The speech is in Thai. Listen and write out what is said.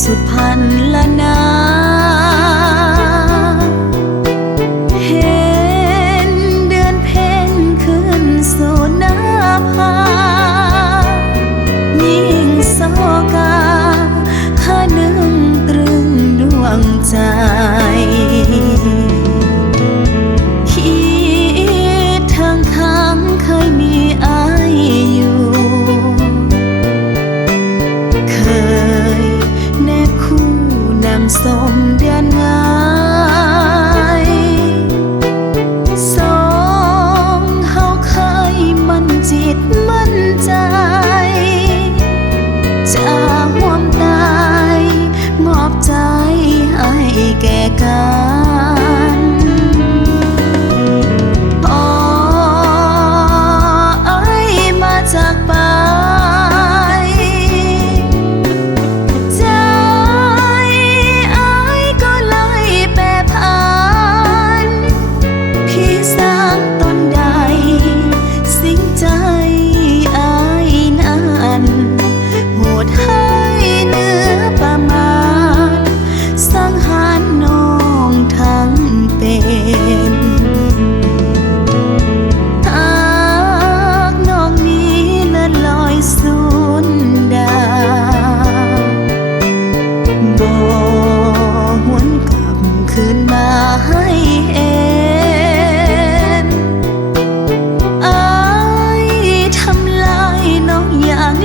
สุดพันละนาเห็นเดือนเพ็ญขึ้นสู่หน้าผายิ่งโศกาหานึงตรึงดวงใจคิดถึงครั้งเคยมีอายอยู่เคยแนบคู่นำสมเดือนงายสองเฮาเคยมั่นจิตมั่นใจจะห่วมตายมอบใจให้แก่กันพอเอ้ยมาจากไปใจอ้ายก็เลยแปรผันพี่สร้างตนใดสิ่งใจอ้ายนั้นโหดให้เหนือประมาณสังหารน้องทั้งเป็นหากน้องนี้เลื่อนลอยสูญดาวบ่หวนกลับคืนมาให้เห็นอายทำลายน้องอย่าง